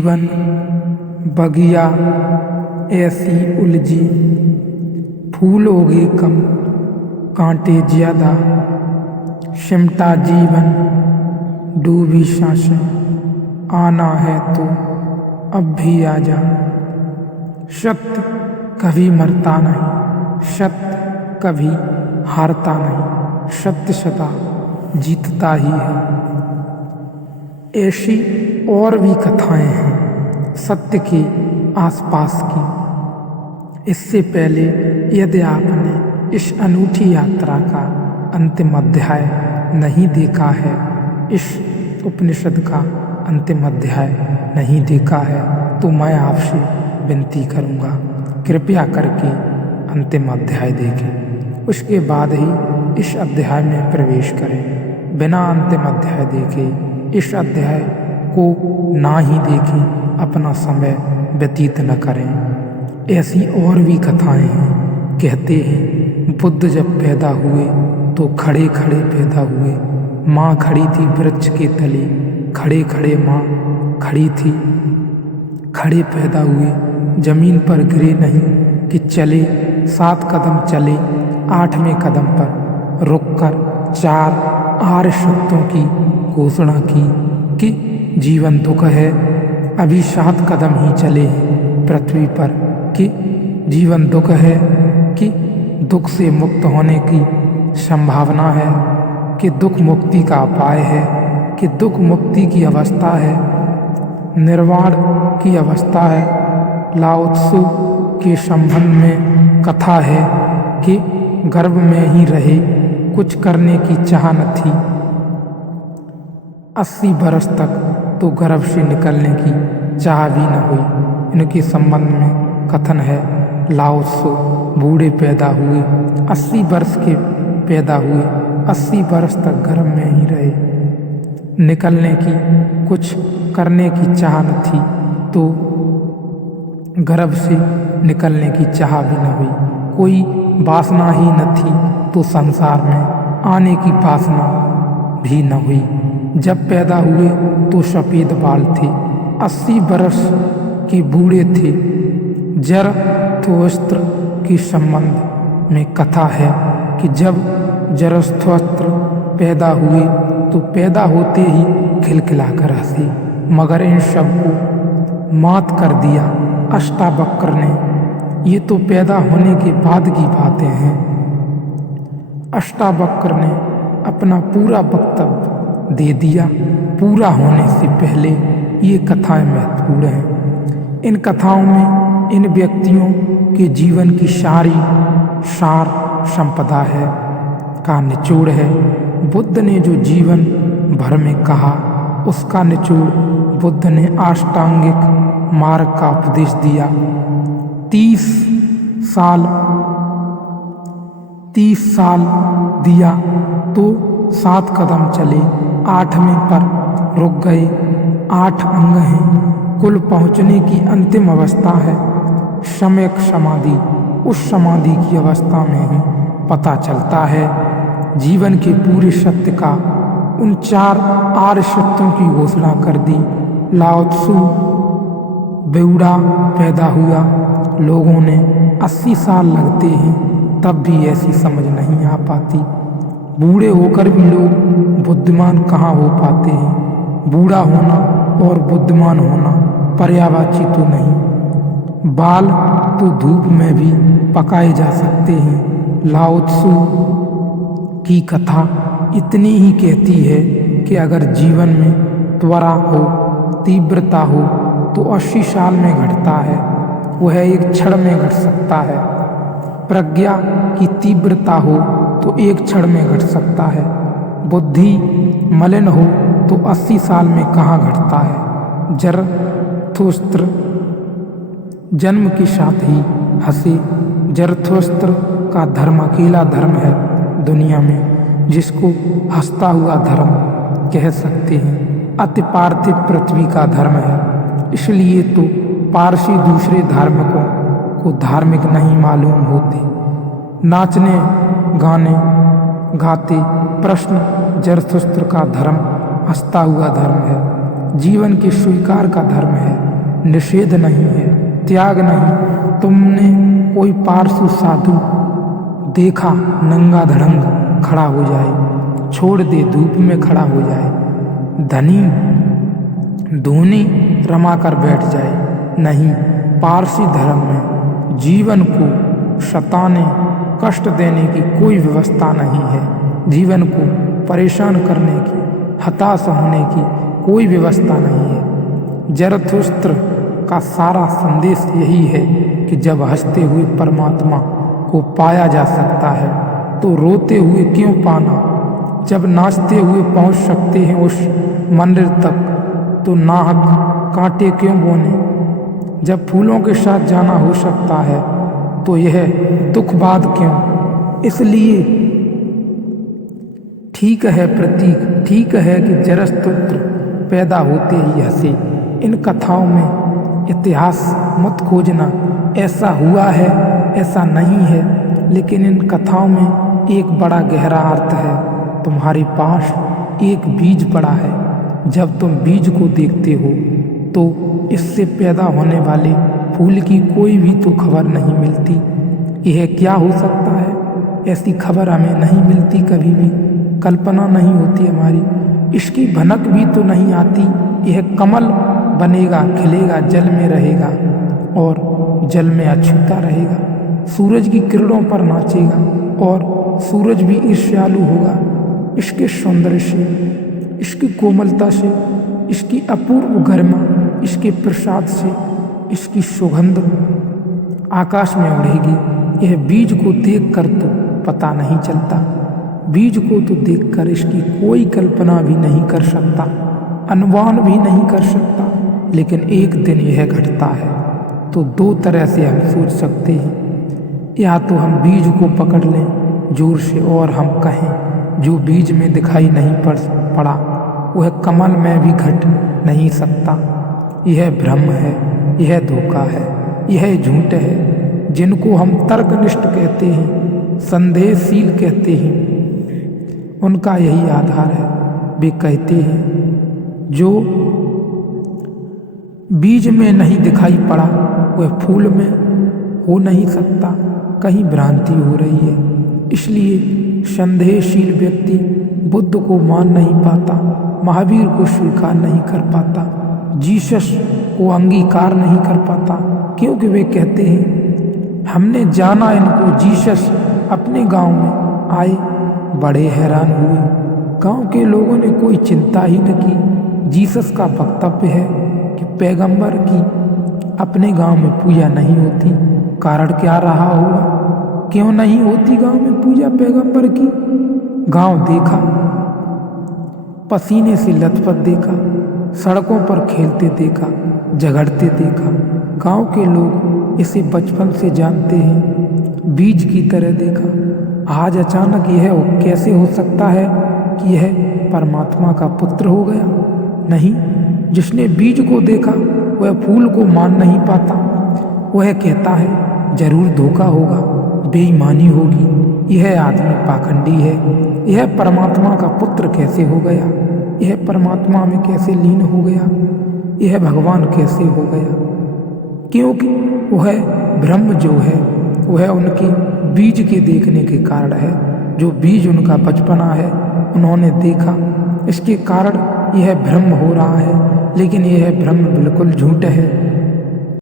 जीवन बगिया ऐसी उलझी, फूल उगे कम कांटे ज्यादा, सिमटा जीवन डूबी सांसें, आना है तो अब भी आजा। सत्य कभी मरता नहीं, सत्य कभी हारता नहीं, सत्य सदा जीतता ही है। ऐसी और भी कथाएं हैं सत्य के आसपास की। इससे पहले यदि आपने इस अनूठी यात्रा का अंतिम अध्याय नहीं देखा है, इस उपनिषद का अंतिम अध्याय नहीं देखा है, तो मैं आपसे विनती करूँगा कृपया करके अंतिम अध्याय देखें, उसके बाद ही इस अध्याय में प्रवेश करें। बिना अंतिम अध्याय देखे इस अध्याय को ना ही देखें, अपना समय व्यतीत न करें। ऐसी और भी कथाएं हैं। कहते हैं बुद्ध जब पैदा हुए तो खड़े खड़े पैदा हुए। माँ खड़ी थी वृक्ष के तले, खड़े खड़े माँ खड़ी थी, खड़े पैदा हुए, जमीन पर गिरे नहीं कि चले 7 कदम चले, 8वें कदम पर रुककर 4 आर्य सत्यों की घोषणा की कि जीवन दुख है। अभी 7 कदम ही चले हैं पृथ्वी पर कि जीवन दुख है, कि दुख से मुक्त होने की संभावना है, कि दुख मुक्ति का उपाय है, कि दुख मुक्ति की अवस्था है, निर्वाण की अवस्था है। लाओ त्सु के संबंध में कथा है कि गर्भ में ही रहे, कुछ करने की चाह न थी, 80 बरस तक तो गर्भ से निकलने की चाह भी न हुई। इनके संबंध में कथन है लाओ त्सु बूढ़े पैदा हुए, 80 वर्ष के पैदा हुए, 80 वर्ष तक गर्भ में ही रहे, निकलने की कुछ करने की चाह न थी, तो गर्भ से निकलने की चाह भी न हुई। कोई वासना ही न थी तो संसार में आने की वासना भी न हुई। जब पैदा हुए तो सफ़ेद बाल थे, 80 वर्ष के बूढ़े थे। जरथुस्त्र के संबंध में कथा है कि जब जरथुस्त्र पैदा हुए तो पैदा होते ही खिलखिलाकर हंसे, मगर इन सबको मात कर दिया अष्टावक्र ने। ये तो पैदा होने के बाद की बातें हैं। अष्टावक्र ने अपना पूरा वक्तव्य दे दिया पूरा होने से पहले। ये कथाएं महत्वपूर्ण हैं। इन कथाओं में इन व्यक्तियों के जीवन की सार संपदा है का निचोड़ है। बुद्ध ने जो जीवन भर में कहा उसका निचोड़ बुद्ध ने अष्टांगिक मार्ग का उपदेश दिया। 30 साल दिया तो 7 कदम चले, 8वें पर रुक गए। 8 अंग हैं, कुल पहुँचने की अंतिम अवस्था है सम्यक समाधि। उस समाधि की अवस्था में ही पता चलता है जीवन के पूरे सत्य का। उन 4 आर्य सत्यों की घोषणा कर दी। लाओ त्सु बेउड़ा पैदा हुआ, लोगों ने 80 साल लगते हैं तब भी ऐसी समझ नहीं आ पाती। बूढ़े होकर भी लोग बुद्धिमान कहाँ हो पाते हैं। बूढ़ा होना और बुद्धिमान होना पर्यायवाची तो नहीं। बाल तो धूप में भी पकाए जा सकते हैं। लाओ त्सु की कथा इतनी ही कहती है कि अगर जीवन में त्वरा हो, तीव्रता हो तो 80 साल में घटता है, वह एक क्षण में घट सकता है। प्रज्ञा की तीव्रता हो तो 1 क्षण में घट सकता है। बुद्धि मलिन हो तो 80 साल में कहाँ घटता है। जरथुस्त्र जन्म के साथ ही हंसे। जरथुस्त्र का धर्म अकेला धर्म है दुनिया में जिसको हंसता हुआ धर्म कह सकते हैं। अति पार्थिव पृथ्वी का धर्म है, इसलिए तो पारसी दूसरे धार्मिकों को धार्मिक नहीं मालूम होते। नाचने गाने गाते प्रश्न जरथुस्त्र का धर्म हंसता हुआ धर्म है, जीवन के स्वीकार का धर्म है। निषेध नहीं है, त्याग नहीं। तुमने कोई पारसु साधु देखा नंगा धड़ंग खड़ा हो जाए, छोड़ दे धूप में खड़ा हो जाए, धनी धूनी रमा कर बैठ जाए? नहीं, पारसी धर्म में जीवन को सताने कष्ट देने की कोई व्यवस्था नहीं है। जीवन को परेशान करने की, हताश होने की कोई व्यवस्था नहीं है। जरथुस्त्र का सारा संदेश यही है कि जब हंसते हुए परमात्मा को पाया जा सकता है तो रोते हुए क्यों पाना। जब नाचते हुए पहुंच सकते हैं उस मंदिर तक तो नाहक कांटे क्यों बोने। जब फूलों के साथ जाना हो सकता है तो यह दुख बाद क्यों। इसलिए ठीक है प्रतीक, ठीक है कि जरथुस्त्र पैदा होते ही हंसे। इन कथाओं में इतिहास मत खोजना, ऐसा हुआ है ऐसा नहीं है, लेकिन इन कथाओं में एक बड़ा गहरा अर्थ है। तुम्हारे पास एक बीज पड़ा है। जब तुम बीज को देखते हो तो इससे पैदा होने वाले फूल की कोई भी तो खबर नहीं मिलती। यह क्या हो सकता है, ऐसी खबर हमें नहीं मिलती कभी भी, कल्पना नहीं होती हमारी, इसकी भनक भी तो नहीं आती। यह कमल बनेगा, खिलेगा, जल में रहेगा और जल में अछूता रहेगा, सूरज की किरणों पर नाचेगा और सूरज भी ईर्ष्यालु होगा। इसके सौंदर्य से, इसकी कोमलता से, इसकी अपूर्व गरिमा, इसके प्रसाद से, इसकी सुगंध आकाश में उड़ेगी। यह बीज को देखकर तो पता नहीं चलता, बीज को तो देखकर इसकी कोई कल्पना भी नहीं कर सकता, अनुमान भी नहीं कर सकता। लेकिन एक दिन यह घटता है तो दो तरह से हम सोच सकते हैं। या तो हम बीज को पकड़ लें जोर से और हम कहें जो बीज में दिखाई नहीं पड़ा वह कमल में भी घट नहीं सकता। यह भ्रम है, यह धोखा है, यह झूठ है। जिनको हम तर्कनिष्ठ कहते हैं, संदेहशील कहते हैं, उनका यही आधार है। वे कहते हैं जो बीज में नहीं दिखाई पड़ा वह फूल में हो नहीं सकता, कहीं भ्रांति हो रही है। इसलिए संदेहशील व्यक्ति बुद्ध को मान नहीं पाता, महावीर को स्वीकार नहीं कर पाता, जीसस को अंगीकार नहीं कर पाता, क्योंकि वे कहते हैं हमने जाना इनको। जीसस अपने गांव में आए, बड़े हैरान हुए। गांव के लोगों ने कोई चिंता ही न की। जीसस का वक्तव्य है कि पैगंबर की अपने गांव में पूजा नहीं होती। कारण क्या रहा होगा, क्यों नहीं होती गांव में पूजा पैगंबर की? गांव देखा, पसीने से लथपथ देखा, सड़कों पर खेलते देखा, झगड़ते देखा। गांव के लोग इसे बचपन से जानते हैं, बीज की तरह देखा। आज अचानक यह कैसे हो सकता है कि यह परमात्मा का पुत्र हो गया? नहीं, जिसने बीज को देखा वह फूल को मान नहीं पाता। वह कहता है जरूर धोखा होगा, बेईमानी होगी, यह आदमी पाखंडी है, यह परमात्मा का पुत्र कैसे हो गया, यह परमात्मा में कैसे लीन हो गया, यह भगवान कैसे हो गया? क्योंकि वह ब्रह्म जो है वह उनके बीज के देखने के कारण है। जो बीज उनका बचपना है उन्होंने देखा, इसके कारण यह भ्रम हो रहा है। लेकिन यह भ्रम बिल्कुल झूठ है।